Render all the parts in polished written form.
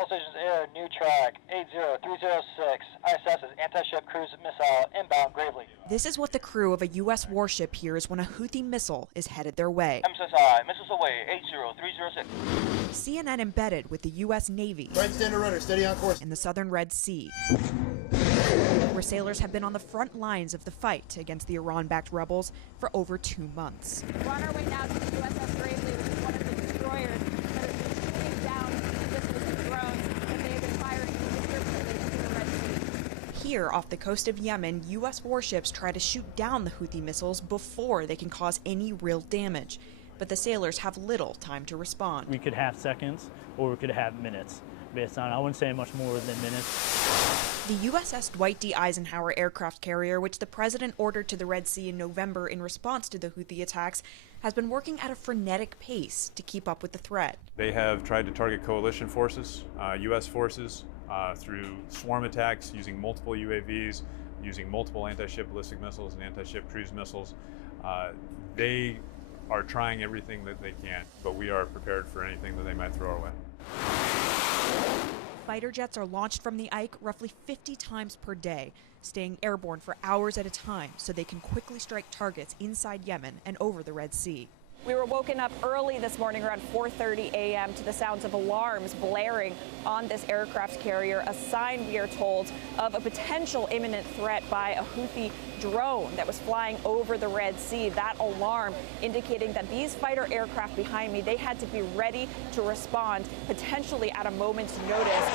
All stations air, new track 80306. ISS is anti-ship cruise missile inbound Gravely. This is what the crew of a U.S. warship hears when a Houthi missile is headed their way. MSSI, missiles away 80306. CNN embedded with the U.S. Navy. Right standard rudder, steady on course. In the southern Red Sea, where sailors have been on the front lines of the fight against the Iran-backed rebels for over 2 months. We're on our way now to the USS Gravely, which is one of the destroyers that has been shooting down missiles and drones that they have been firing indiscriminately into the Red Sea. Here, off the coast of Yemen, U.S. warships try to shoot down the Houthi missiles before they can cause any real damage. But the sailors have little time to respond. We could have seconds, or we could have minutes. Based on, I wouldn't say much more than minutes. The USS Dwight D. Eisenhower aircraft carrier, which the president ordered to the Red Sea in November in response to the Houthi attacks, has been working at a frenetic pace to keep up with the threat. They have tried to target coalition forces, U.S. forces, through swarm attacks using multiple UAVs, using multiple anti-ship ballistic missiles and anti-ship cruise missiles. They are trying everything that they can, but we are prepared for anything that they might throw our way. Fighter jets are launched from the Ike roughly 50 times per day, staying airborne for hours at a time so they can quickly strike targets inside Yemen and over the Red Sea. We were woken up early this morning around 4:30 a.m. to the sounds of alarms blaring on this aircraft carrier, a sign, we are told, of a potential imminent threat by a Houthi drone that was flying over the Red Sea. That alarm indicating that these fighter aircraft behind me, they had to be ready to respond, potentially at a moment's notice.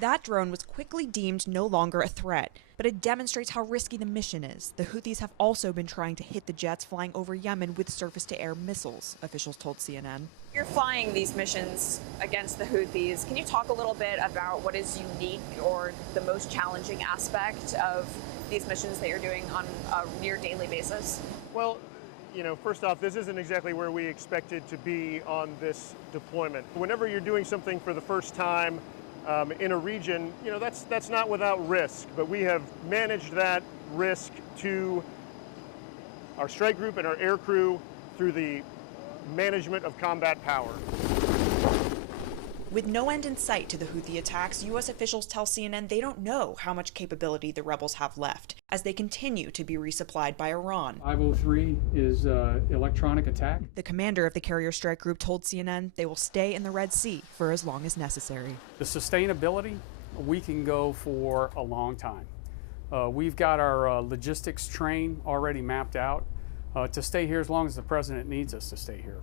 That drone was quickly deemed no longer a threat, but it demonstrates how risky the mission is. The Houthis have also been trying to hit the jets flying over Yemen with surface-to-air missiles, officials told CNN. You're flying these missions against the Houthis. Can you talk a little bit about what is unique or the most challenging aspect of these missions that you're doing on a near daily basis? Well, you know, first off, this isn't exactly where we expected to be on this deployment. Whenever you're doing something for the first time, in a region, you know, that's not without risk, but we have managed that risk to our strike group and our air crew through the management of combat power. With no end in sight to the Houthi attacks, U.S. officials tell CNN they don't know how much capability the rebels have left, as they continue to be resupplied by Iran. 503 is electronic attack. The commander of the carrier strike group told CNN they will stay in the Red Sea for as long as necessary. The sustainability, we can go for a long time. We've got our logistics train already mapped out to stay here as long as the president needs us to stay here.